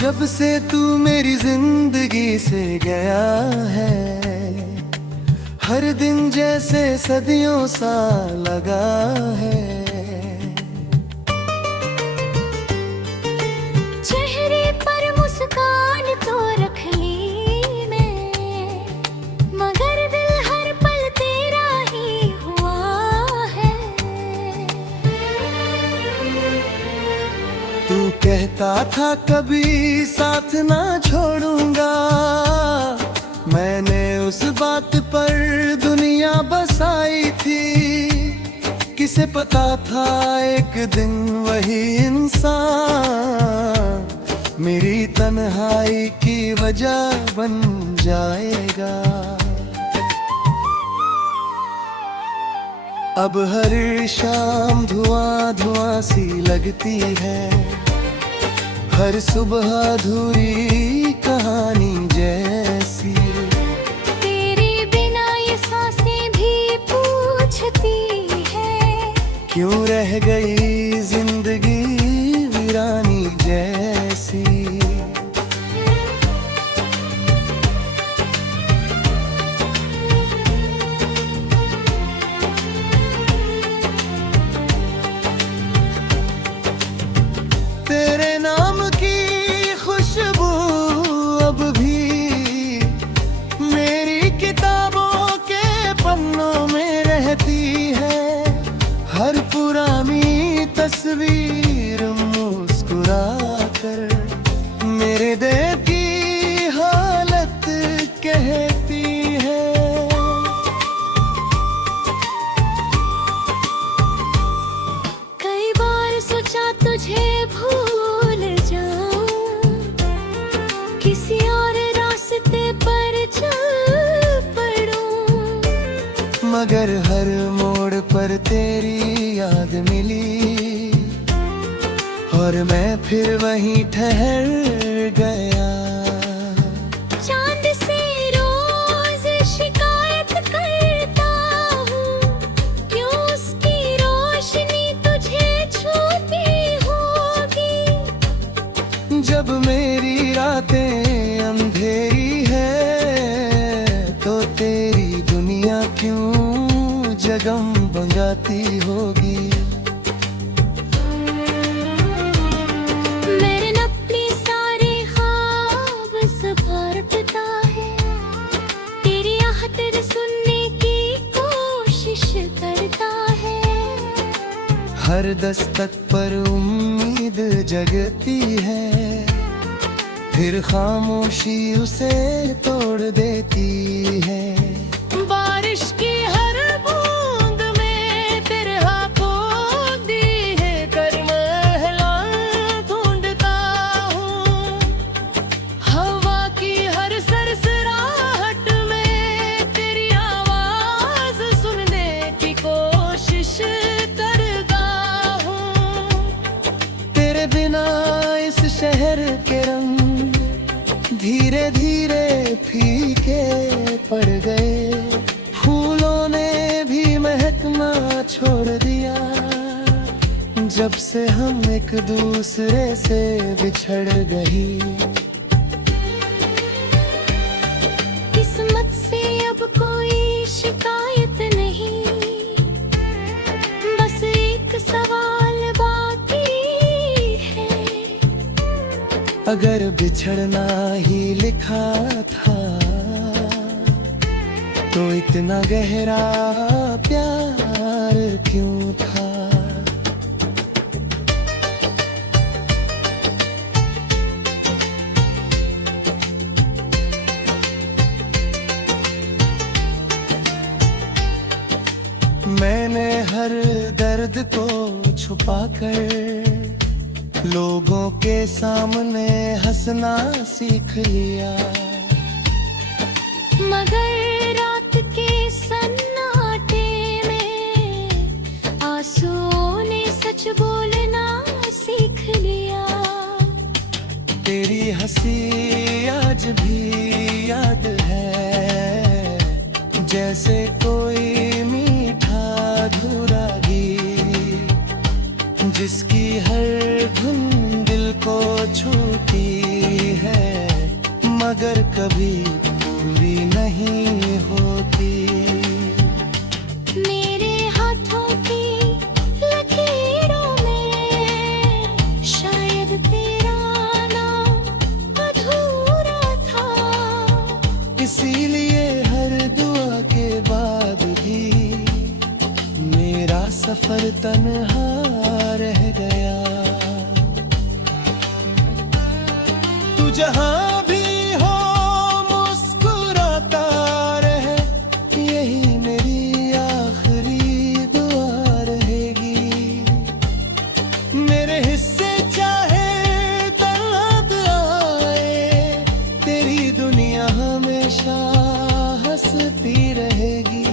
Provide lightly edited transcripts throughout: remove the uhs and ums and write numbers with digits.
जब से तू मेरी जिंदगी से गया है, हर दिन जैसे सदियों सा लगा है। चेहरे पर मुस्कान तो रख ली मैं, मगर दिल हर पल तेरा ही हुआ है। तू कहता था कभी साथ ना छोड़ूंगा, मैंने उस बात पर दुनिया बसाई थी। किसे पता था एक दिन वही इंसान मेरी तन्हाई की वजह बन जाएगा। अब हर शाम धुआं धुआं सी लगती है, हर सुबह अधूरी कहानी जैसी। तेरे बिना ये सांसें भी पूछती है, क्यों रह गई जिंदगी वीरानी जैसी। तेरे नाम की खुशबू अब भी मेरी किताबों के पन्नों में रहती है। हर पुरानी तस्वीर मुस्कुरा कर मेरे दिल की हालत कहती है। कई बार सोचा तुझे भूल जाऊं, किसी और रास्ते पर चल पड़ूं, मगर हर मोड़ पर तेरी याद मिली और मैं फिर वहीं ठहर गया। चांद से रोज शिकायत करता हूँ, क्यों उसकी रोशनी तुझे छूती होगी। जब मेरी रातें अंधेरी है तो तेरी दुनिया क्यों जगम बंगाती होगी। मेरे नपने सारे ख्वाब सवारता है, तेरी आहट सुनने की कोशिश करता है। हर दस्तक पर उम्मीद जगती है, फिर खामोशी उसे तोड़ देती है। बारिश की हर बूंद में तेरे हाथों दी है कर महला ढूंढता हूँ। हवा की हर सरसराहट में तेरी आवाज सुनने की कोशिश करता हूँ। तेरे बिना इस शहर के रंग धीरे धीरे फीके पड़ गए। फूलों ने भी महकना छोड़ दिया, जब से हम एक दूसरे से बिछड़ गई। किस्मत से अब कोई शिकायत नहीं, बस एक सवाल बाकी है। अगर बिछड़ना ही लिखा था तो इतना गहरा प्यार क्यों था। मैंने हर दर्द को छुपाकर लोगों के सामने हंसना सीख लिया, मगर रात के सन्नाटे में आंसुओं ने सच बोलना सीख लिया। तेरी हंसी आज भी याद है, जैसे कोई मीठा अधूरा गीत जिसकी हर धुन दिल को छूती अगर कभी पूरी नहीं होती। मेरे हाथों की लकीरों में शायद तेरा नाम अधूरा था। इसीलिए हर दुआ के बाद भी मेरा सफर तन्हा रह गया। तू जहां भी हो मुस्कुराता रहे, यही मेरी आखिरी दुआ रहेगी। मेरे हिस्से चाहे दर्द आए, तेरी दुनिया हमेशा हंसती रहेगी।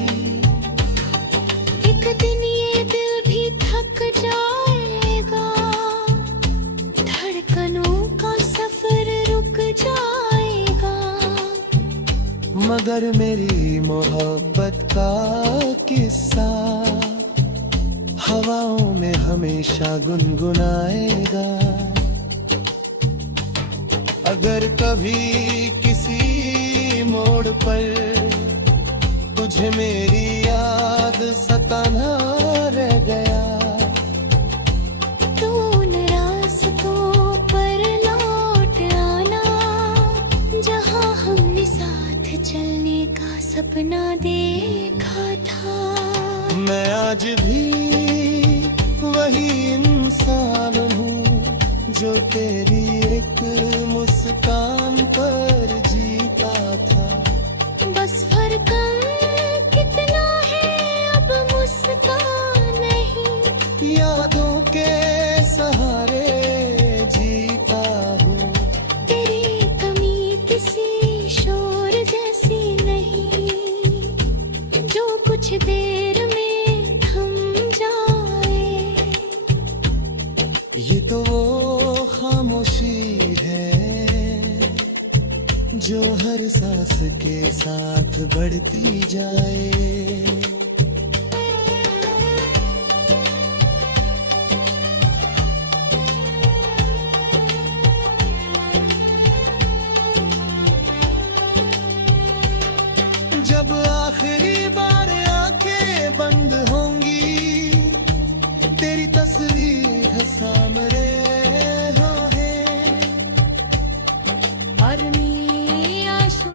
एक दिन ये दिल भी थक जाएगा, धड़कनों का सफर रुक जाएगा। मगर मेरी मोहब्बत का किस्सा हवाओं में हमेशा गुनगुनाएगा। अगर कभी किसी मोड़ पर तुझे मेरी याद सताना रह गया, तो उन रास्तों पर लौट आना जहां हमने साथ चलने का सपना देखा था। मैं आज भी वही इंसान हूँ जो तेरी एक मुस्कान पर जीता था। बस फर्क कितना है अब मुस्कान नहीं, यादों के सहारे जीता हूँ। तेरी कमी किसी शोर जैसी नहीं, जो कुछ देर में थम जाए। ये तो वो खामोशी है जो हर सांस के साथ बढ़ती जाए। जब आखिरी बार आंखें बंद होंगी, तेरी तस्वीर है सामने और मैं आंसू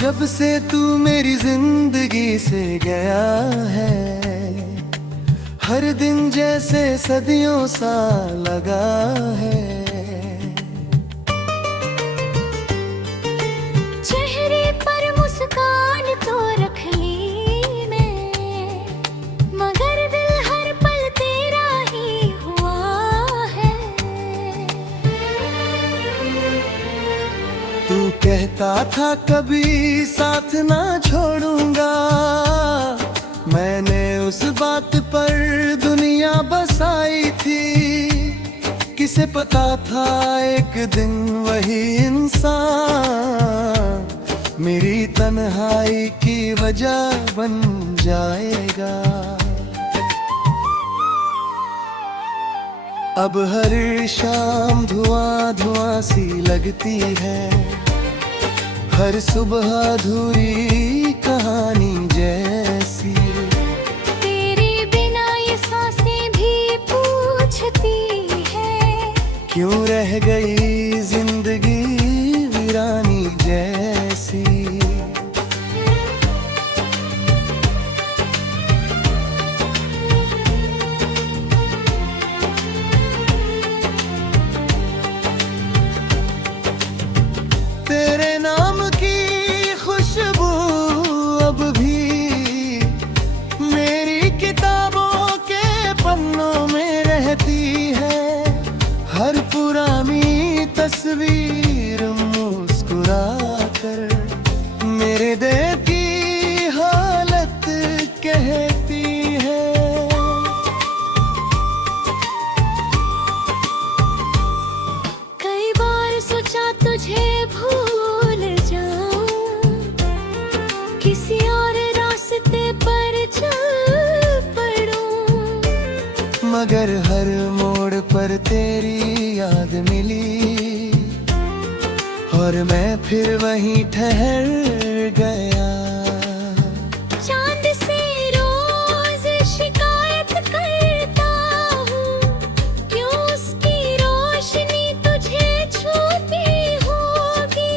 जब से तू मेरी जिंदगी से गया है, हर दिन जैसे सदियों सा लगा है। चेहरे पर मुस्कान तो रख ली मैं, मगर दिल हर पल तेरा ही हुआ है। तू कहता था कभी साथ ना छोड़ूंगा, मैंने उस बात पर दुनिया बसाई थी। किसे पता था एक दिन वही इंसान मेरी तन्हाई की वजह बन जाएगा। अब हर शाम धुआं धुआं सी लगती है, हर सुबह अधूरी कहानी जैसी। तेरे बिना ये सांसें भी पूछती है, क्यों रह गई जिंदगी वीरानी जैसी। तेरे नाम की खुशबू अब मगर हर मोड़ पर तेरी याद मिली और मैं फिर वहीं ठहर गया। चांद से रोज शिकायत करता हूँ, क्यों उसकी रोशनी तुझे छूती होगी।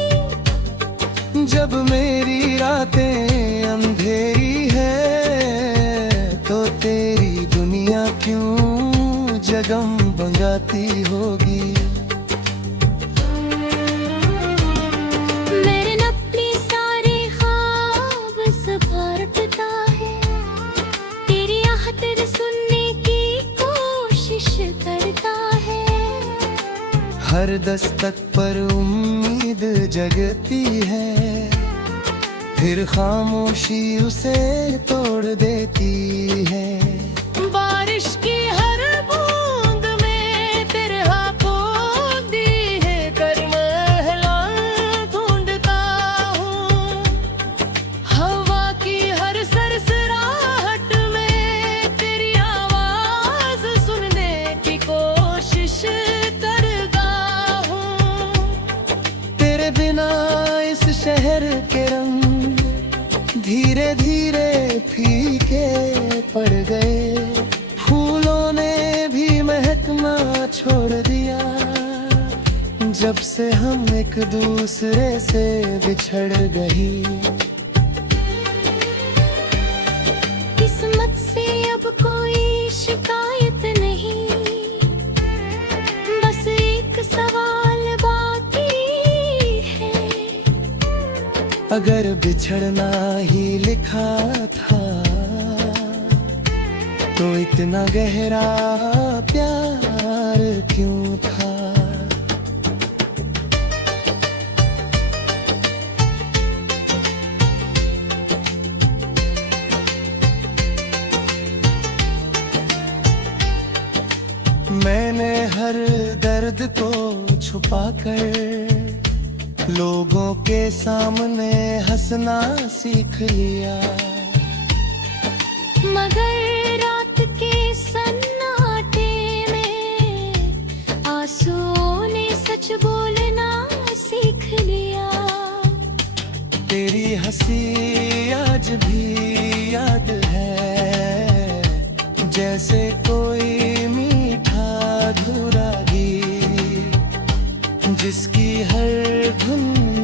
जब मेरी रातें अंधेरी है तो तेरी दुनिया क्यों जगम बंगाती होगी। मेरे अपने सारे ख्वाब सवारता है, तेरी आहट सुनने की कोशिश करता है। हर दस्तक पर उम्मीद जगती है, फिर खामोशी उसे तोड़ देती है। बारिश की हर बूंद में तेरे हाथों दी है कर महला ढूंढता हूँ। हवा की हर सरसराहट में तेरी आवाज सुनने की कोशिश करता हूँ। तेरे बिना इस शहर के रंग धीरे धीरे फीके पड़ गए। फूलों ने भी महकना छोड़ दिया जब से हम एक दूसरे से बिछड़ गई। किस्मत से अब कोई शिकायत नहीं, बस एक सवाल बाकी है। अगर बिछड़ना ही लिखा था तो इतना गहरा प्यार क्यों था। मैंने हर दर्द को छुपाकर लोगों के सामने हंसना सीख लिया। मगर रात के सन्नाटे में आंसुओं ने सच बोलना सीख लिया। तेरी हंसी आज भी याद है, जैसे कोई मीठा अधूरा गीत जिसकी हर धुन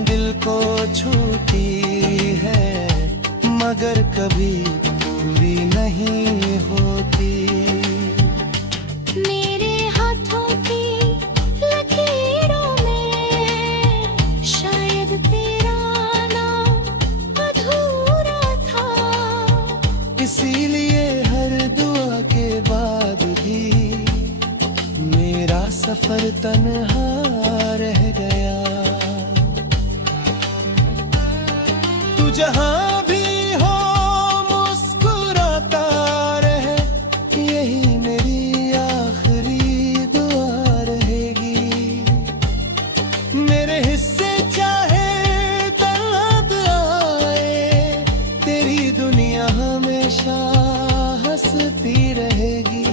दिल को छूती है मगर कभी पूरी नहीं होती। मेरे हाथों की लकीरों में शायद तेरा नाम अधूरा था। इसीलिए हर दुआ के बाद भी मेरा सफर तन्हा रह गया। तू जहां भी हो मुस्कुराता रहे, यही मेरी आखिरी दुआ रहेगी। मेरे हिस्से चाहे दर्द आए, तेरी दुनिया हमेशा हंसती रहेगी।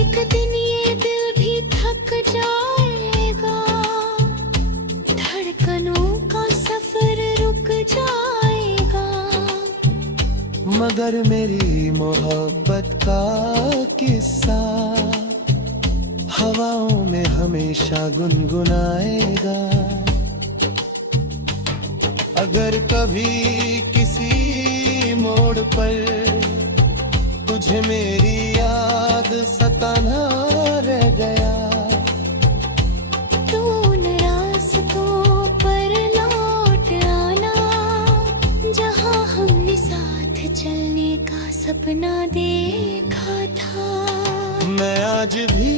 एक दिन ये दिल भी थक जाएगा, धड़कनों का सफर रुक जाएगा। मगर मेरी मोहब्बत का किस्सा हवाओं में हमेशा गुनगुनाएगा। अगर कभी किसी मोड़ पर तुझे मेरी याद सताना रह गया, तो उन रास्तों पर लौट आना जहां हमने साथ चलने का सपना देखा था। मैं आज भी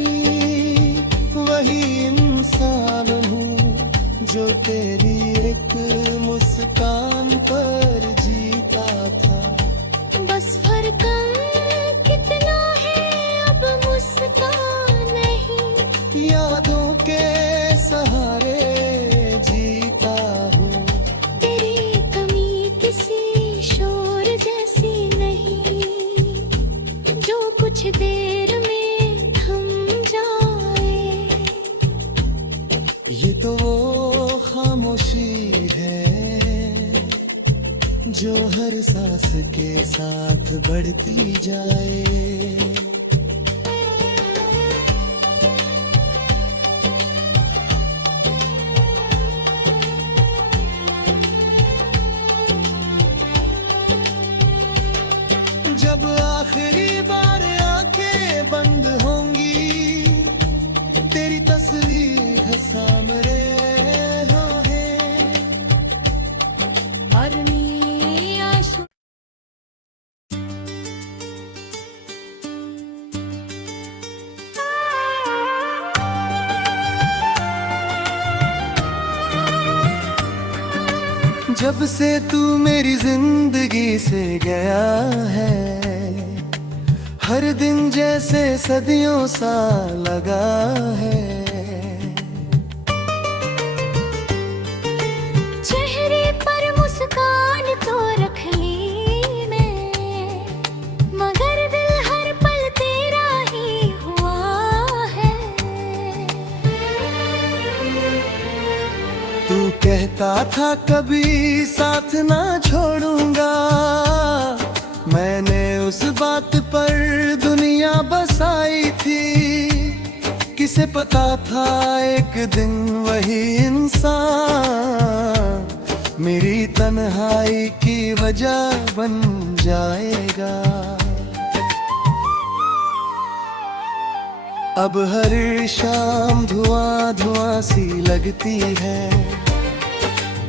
वही इंसान हूँ जो तेरी एक मुस्कान पर जीता था। बस फर्क कितना है अब मुस्कान नहीं, यादों के सहारे जीता हूँ। तेरी कमी किसी शोर जैसी नहीं, जो कुछ दे हर सांस के साथ बढ़ती जाए। जब आखिरी बार आंखें बंद होंगी, तेरी तस्वीर है सामने और मैं आंसू जब से तू मेरी जिंदगी से गया है, हर दिन जैसे सदियों सा लगा है। चेहरे पर मुस्कान तो रख ली मैं, मगर दिल हर पल तेरा ही हुआ है। तू कहता था कभी साथ ना छोड़ूंगा, मैंने उस बात पर दुनिया बसाई थी। किसे पता था एक दिन वही इंसान मेरी तन्हाई की वजह बन जाएगा। अब हर शाम धुआं धुआं सी लगती है,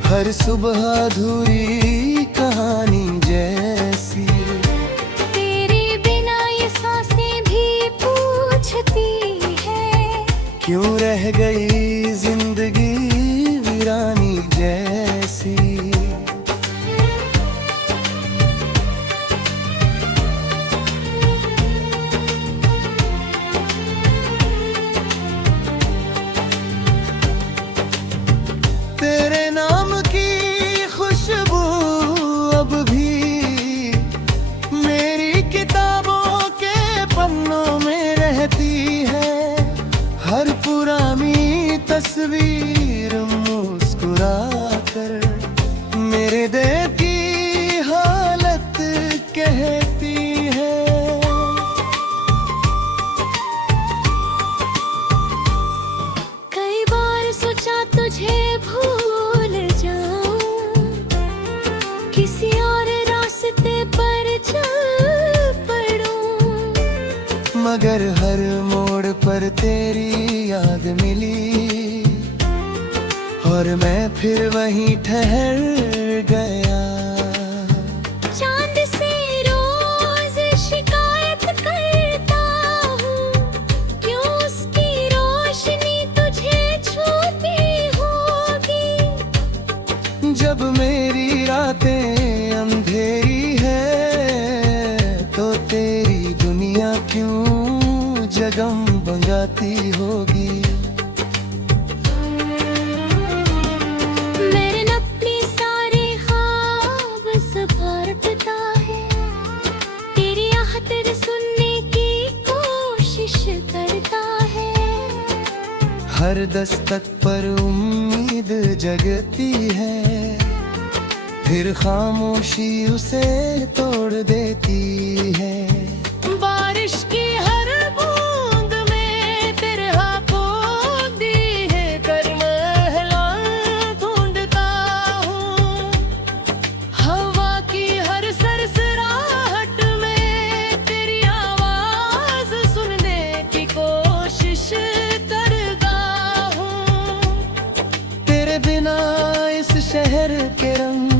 हर सुबह अधूरी कहानी जैसी। तेरे बिना ये सांसें भी पूछती है, क्यों रह गई जिंदगी वीरानी जैसी। तेरे नाम की खुशबू अब भी मेरी किताबों के पन्नों में रहती है। हर पुरानी तस्वीर मुस्कुरा कर मेरे दिल की हालत कहती है। कई बार सोचा तुझे भूल जाऊं, किसी और रास्ते पर चल पड़ूं, मगर हर मोड़ पर तेरी याद मिली और मैं फिर वहीं ठहर गया। चांद से रोज शिकायत करता हूँ, क्यों उसकी रोशनी तुझे छूती होगी। जब मेरी रातें अंधेरी है तो तेरी दुनिया क्यों जगम बंगाती होगी। मेरे अपने सारे ख्वाब सवारता है, तेरी आहट सुनने की कोशिश करता है। हर दस्तक पर उम्मीद जगती है, फिर खामोशी उसे तोड़ देती है। बारिश की हर बूंद में तेरे हाथों दी है कर महला ढूंढता हूँ। हवा की हर सरसराहट में तेरी आवाज सुनने की कोशिश करता हूँ। तेरे बिना इस शहर के रंग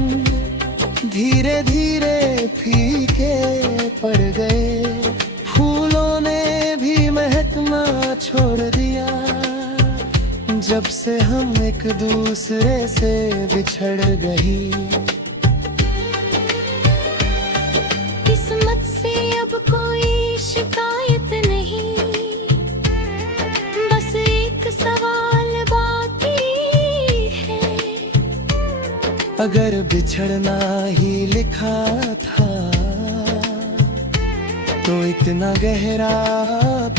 धीरे धीरे फीके पड़ गए। फूलों ने भी महकना छोड़ दिया, जब से हम एक दूसरे से बिछड़ गई। किस्मत से अब कोई शिकायत नहीं, बस एक सवाल बाकी है। अगर बिछड़ना ही लिखा था तो इतना गहरा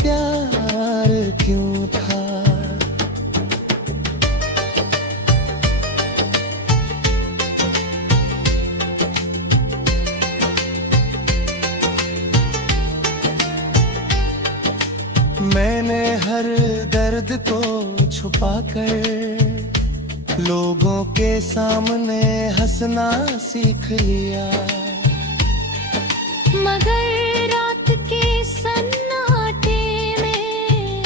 प्यार क्यों था। दर्द को छुपाकर लोगों के सामने हंसना सीख लिया। मगर रात के सन्नाटे में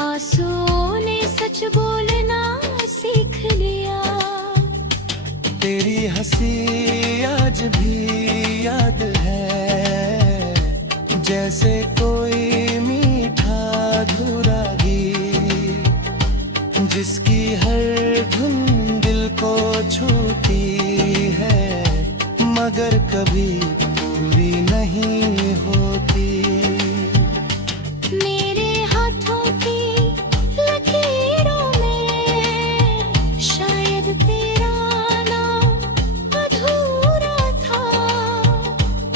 आंसुओं ने सच बोलना सीख लिया। तेरी हंसी आज भी याद है, जैसे कोई मीठा अधूरा गीत, जिसकी हर धुन दिल को छूती है मगर कभी पूरी नहीं होती। मेरे हाथों की लकीरों में शायद तेरा नाम अधूरा था,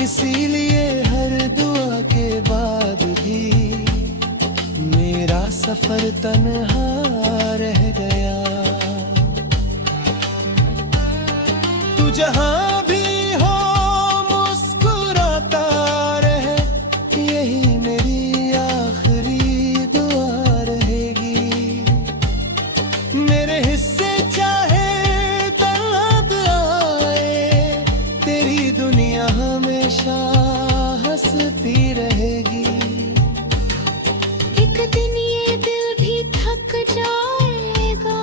इसीलिए हर दुआ के बाद भी मेरा सफर तन्हा रह गया। तू जहां भी हो मुस्कुराता रहे, यही मेरी आखिरी दुआ रहेगी। मेरे हिस्से चाहे तलब आए, तेरी दुनिया हमेशा हंसती रहेगी। एक दिन ये दिल भी थक जाएगा,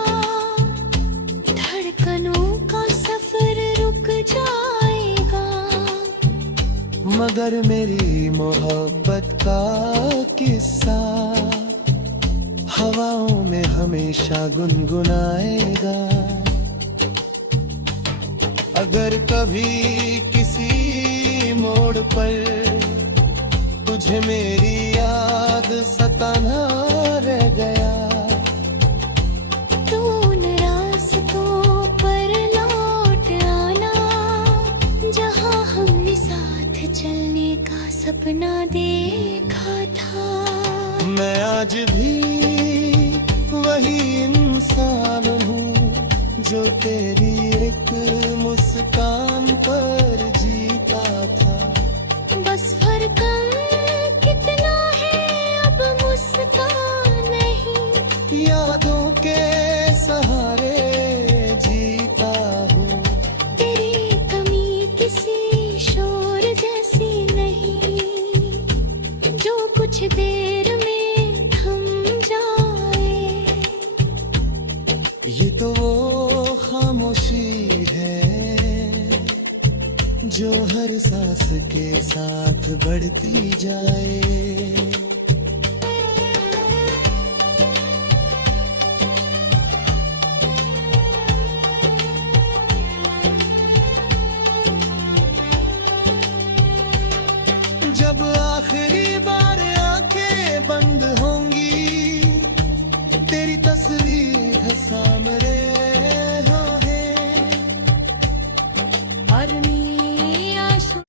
धड़कनों का सफर रुक जाएगा, मगर मेरी मोहब्बत का किस्सा हवाओं में हमेशा गुनगुनाएगा। अगर कभी किसी मोड़ पर तुझे मेरी याद सताना रह गया, तो उन रास्तों पर लौट आना जहां हमने साथ चलने का सपना देखा था। मैं आज भी वही इंसान हूँ जो तेरी एक मुस्कान पर जीता था। बस फर्क कितना है अब मुस्कान नहीं, यादों के सहारे जीता हूँ। तेरी कमी किसी शोर जैसी नहीं, जो कुछ देर में थम जाए। ये तो वो खामोशी है जो हर सांस के साथ बढ़ती जाए। जब आखिरी बार आंखें बंद होंगी, तेरी तस्वीर है सामने और मेरी आशा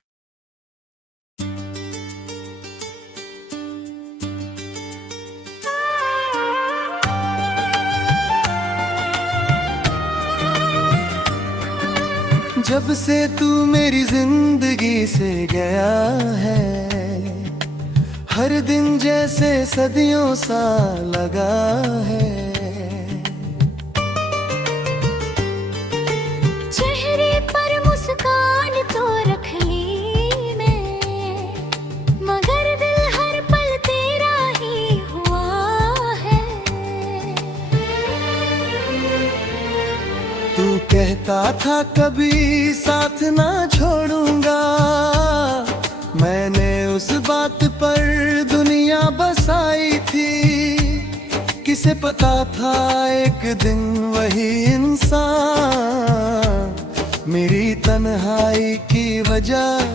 जब से तू मेरी जिंदगी से गया है, हर दिन जैसे सदियों सा लगा है। चेहरे पर मुस्कान तो रख ली मैं, मगर दिल हर पल तेरा ही हुआ है। तू कहता था कभी साथ ना छोड़ूंगा, मैंने उस बात पर दुनिया बसाई थी। किसे पता था एक दिन वही इंसान मेरी तन्हाई की वजह